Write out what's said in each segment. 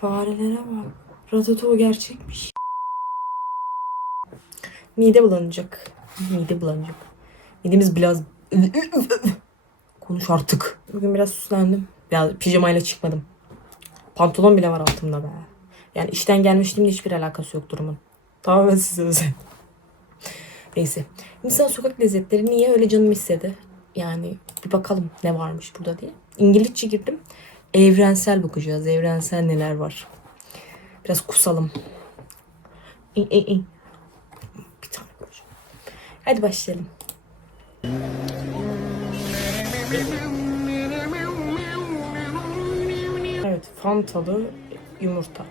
Farelere bak. Ratatouille gerçekmiş. Mide bulanacak. Mide bulanacak. Midemiz biraz... Konuş artık. Bugün biraz süslendim. Biraz pijamayla çıkmadım. Pantolon bile var altımda be. Yani işten gelmişliğimle hiçbir alakası yok durumun. Tamamen size özel. Neyse. İnsan sokak lezzetleri niye öyle canım istedi? Yani bir bakalım ne varmış burada diye. İngilizce girdim. Evrensel bakacağız. Evrensel neler var. Biraz kusalım. İ, i, i. Bir tane bulacağım. Hadi başlayalım. Evet, fantalı yumurta.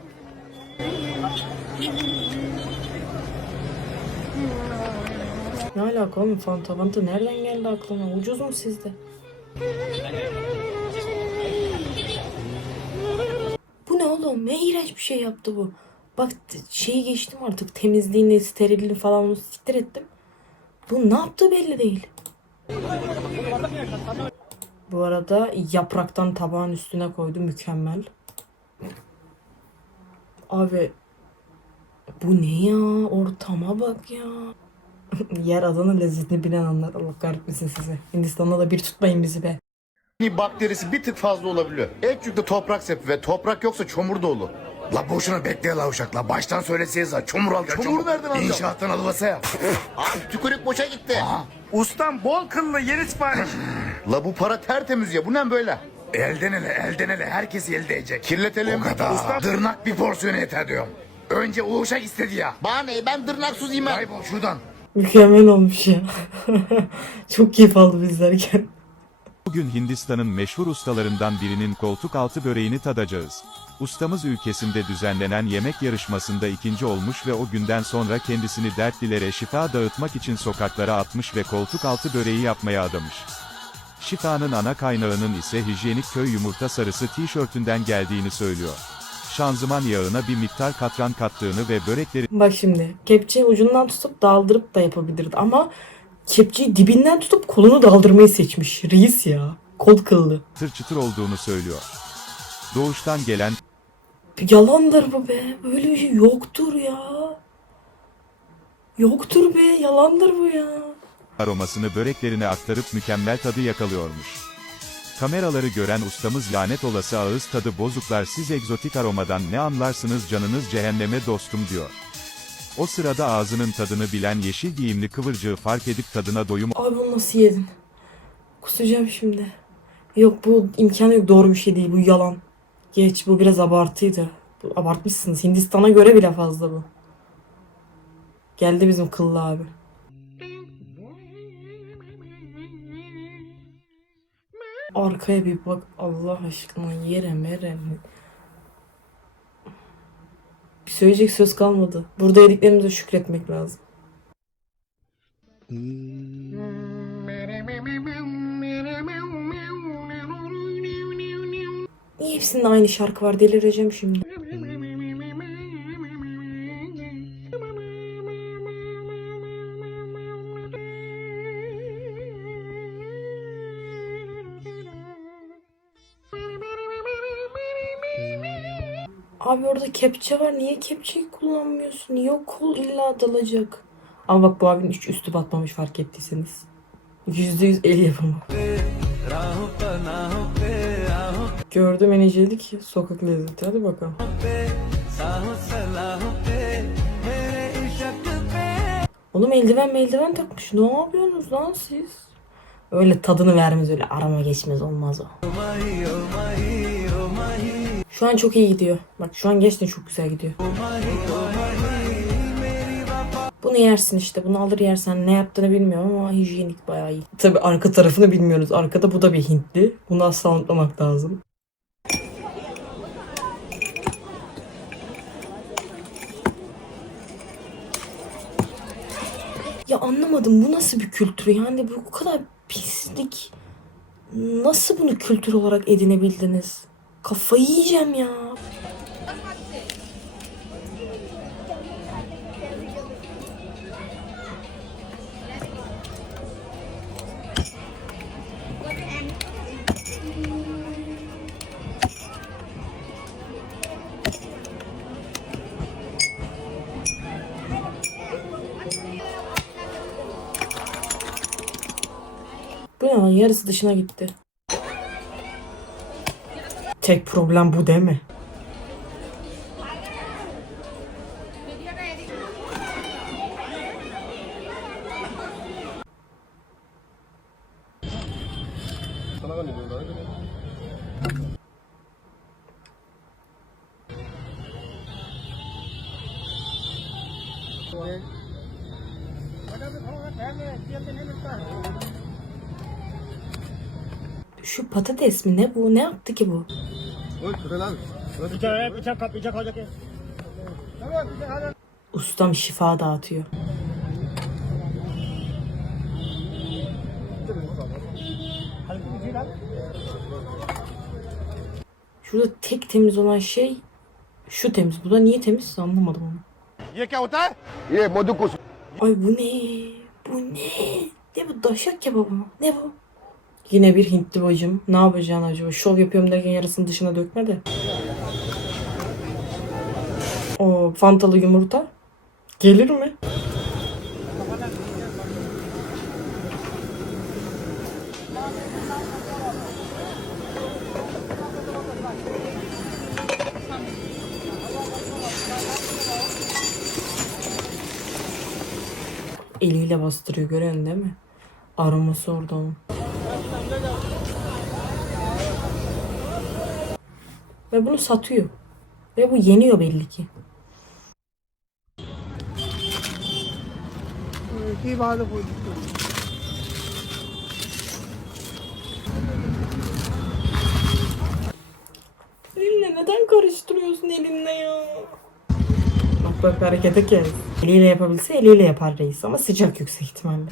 Ne alaka oğlum Fanta? Fanta nereden geldi aklına? Ucuz mu sizde? Bu ne iğrenç bir şey yaptı bu. Bak şeyi geçtim artık. Temizliğini, sterilini falan onu siktir ettim. Bu ne yaptığı belli değil. Bu arada yapraktan tabağın üstüne koydu. Mükemmel. Abi bu ne ya? Ortama bak ya. Yer adının lezzetini bilen anlar. Allah kahretmesin sizi. Hindistan'da da bir tutmayın bizi be. Bakterisi bir tık fazla olabiliyor. Et yüklü toprak sepi ve toprak yoksa çamur da olur. La boşuna bekle la uşak la. Baştan söyleseniz la. Çomur al Çomuru nereden alacağım? İnşaattan alıvasa ya. Abi tükürük boşa gitti. Ustam bol kıllı yeni sipariş. La bu para tertemiz ya. Bu ne böyle? elden ele elden ele herkes elde edecek. Kirletelim. O kadar. Usta- Dırnak bir porsiyon yeter diyorum. Önce o uşak istedi ya. Bana ne? Ben tırnaksız yemem. Kaybol şuradan. Mükemmel olmuş ya. Çok keyif aldım izlerken. Bugün Hindistan'ın meşhur ustalarından birinin koltuk altı böreğini tadacağız. Ustamız ülkesinde düzenlenen yemek yarışmasında ikinci olmuş ve o günden sonra kendisini dertlilere şifa dağıtmak için sokaklara atmış ve koltuk altı böreği yapmaya adamış. Şifanın ana kaynağının ise hijyenik köy yumurta sarısı tişörtünden geldiğini söylüyor. Şanzıman yağına bir miktar katran kattığını ve börekleri Bak şimdi kepçeyi ucundan tutup daldırıp da yapabilirdi ama kepçeyi dibinden tutup kolunu daldırmayı seçmiş. Reis ya. Kol kıllı. çıtır çıtır olduğunu söylüyor. Doğuştan gelen Yalandır bu be. Böyle bir şey yoktur ya. Yoktur be. Yalandır bu ya. aromasını böreklerine aktarıp mükemmel tadı yakalıyormuş. Kameraları gören ustamız lanet olası ağız tadı bozuklar siz egzotik aromadan ne anlarsınız canınız cehenneme dostum diyor. O sırada ağzının tadını bilen yeşil giyimli kıvırcığı fark edip tadına doyum Abi bunu nasıl yedin? Kusacağım şimdi. Yok bu imkanı yok. Doğru bir şey değil. Bu yalan. Geç bu biraz abartıydı. Bu, abartmışsınız. Hindistan'a göre bile fazla bu. Geldi bizim kıllı abi. Arkaya bir bak Allah aşkına yere mere. Söyleyecek söz kalmadı. Burada yediklerimize şükretmek lazım. Niye hepsinde aynı şarkı var delireceğim şimdi. Abi orada kepçe var. Niye kepçeyi kullanmıyorsun? Yok kol illa dalacak. Ama bak bu abinin hiç üstü batmamış fark ettiyseniz. Yüzde yüz el yapımı. Gördüm menajerlik sokak lezzeti. Hadi bakalım. Oğlum eldiven eldiven takmış. Ne yapıyorsunuz lan siz? Öyle tadını vermez öyle arama geçmez olmaz o. Şu an çok iyi gidiyor. Bak şu an gerçekten çok güzel gidiyor. Bunu yersin işte. Bunu alır yersen ne yaptığını bilmiyorum ama hijyenik bayağı iyi. Tabi arka tarafını bilmiyoruz. Arkada bu da bir Hintli. Bunu asla unutmamak lazım. Ya anlamadım bu nasıl bir kültür yani bu kadar pislik. Nasıl bunu kültür olarak edinebildiniz? Kafayı yiyeceğim ya. Lan yarısı dışına gitti. Tek problem bu değil mi? Şu patates mi ne bu? Ne yaptı ki bu? Ustam şifa dağıtıyor. Şurada tek temiz olan şey şu temiz. Bu da niye temiz anlamadım onu. Ye modukus. Ay bu ne? Bu ne? Ne bu daşak kebabı mı? Ne bu? Yine bir Hintli bacım. Ne yapacaksın acaba? Şov yapıyorum derken yarısını dışına dökme de. O fantalı yumurta. Gelir mi? Eliyle bastırıyor görüyorsun değil mi? Aroması orada onun. Ve bunu satıyor. Ve bu yeniyor belli ki. Elinle neden karıştırıyorsun elinle ya? Bak bak harekete kes. Eliyle yapabilse eliyle yapar reis ama sıcak yüksek ihtimalle.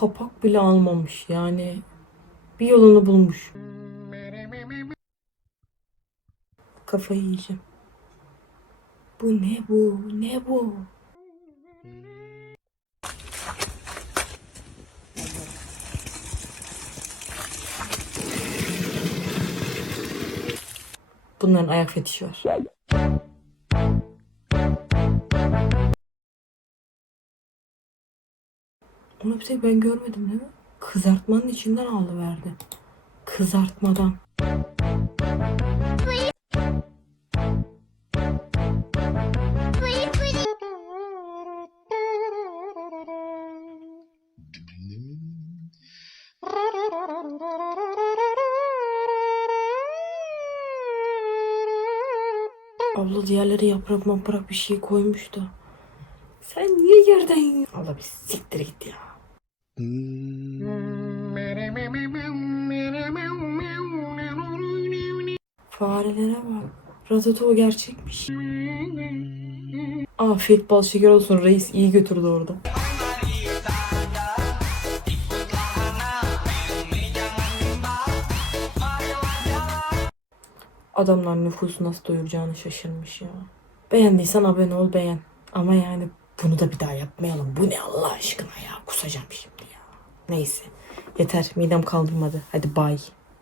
Kapak bile almamış yani. Bir yolunu bulmuş. Kafayı yiyeceğim. Bu ne bu? Ne bu? Bunların ayak fetişi var. Onu bir tek ben görmedim değil mi? Kızartmanın içinden aldı verdi. Kızartmadan. Abla diğerleri yaprak maprak bir şey koymuş da. Sen niye yerden? Allah bir siktir git ya. Farelere bak. Ratatouille gerçekmiş. Afiyet bal şeker olsun reis iyi götürdü orada. Adamlar nüfusu nasıl doyuracağını şaşırmış ya. Beğendiysen abone ol beğen. Ama yani bunu da bir daha yapmayalım. Bu ne Allah aşkına ya. Kusacağım şimdi. Neyse. Yeter midem kaldırmadı. Hadi bye.